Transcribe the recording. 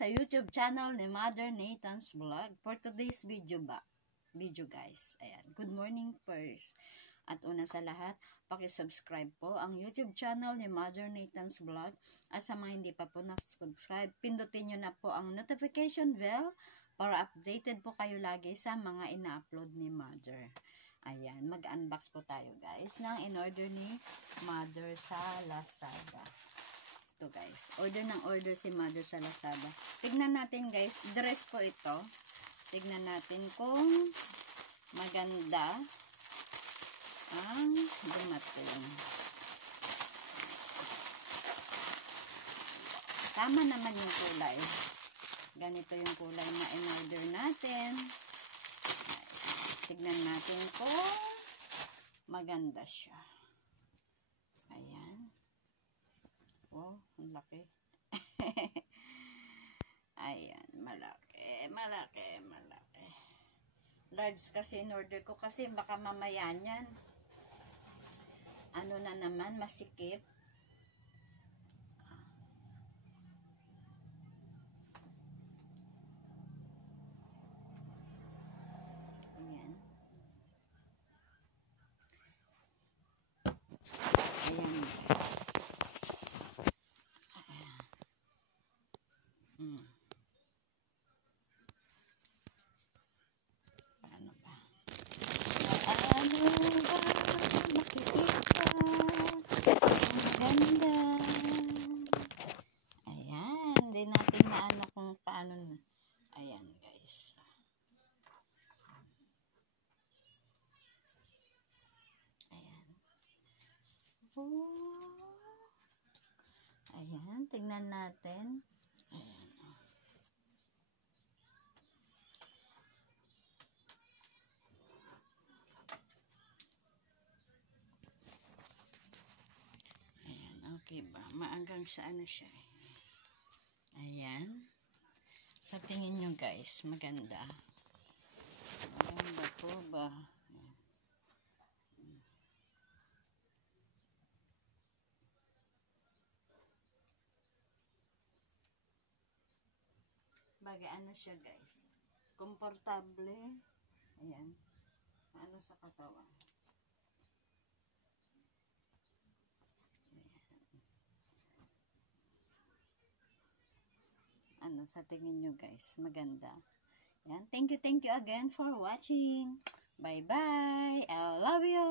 sa YouTube channel ni Mother Nathan's Vlog. For today's video guys. Ayan, good morning first. At una sa lahat, paki-subscribe po ang YouTube channel ni Mother Nathan's Vlog. At sa mga hindi pa po na-subscribe, pindutin nyo na po ang notification bell para updated po kayo lagi sa mga ina-upload ni Mother. Ayan, mag-unbox po tayo guys ng in-order ni Mother sa Lazada. Ito guys, order si Mother sa Lazada. Tignan natin guys, dress po ito. Tignan natin kung maganda ang dumating. Tama naman yung kulay. Ganito yung kulay na in-order natin. Tignan natin kung maganda siya. Ayan. Oh, ang laki. Ayan, malaki. Large kasi in-order ko kasi baka mamaya niyan. Ano na naman, masikip. Ayan. Ayan guys. Paano ba? Paano ba makikita? Maganda. Ayan. Hindi natin maano kung paano. Ayan guys. Ayan. Oh. Ayan. Tingnan natin. Ayan. Okay ba? Maanggang sa ano siya. Ayan. Sa tingin nyo guys, maganda. Maganda po ba? Bagay ano siya guys. Komportable. Ayan. Ano sa katawan. Ano sa tingin nyo guys, maganda. Yan. Thank you again for watching. Bye bye. I love you.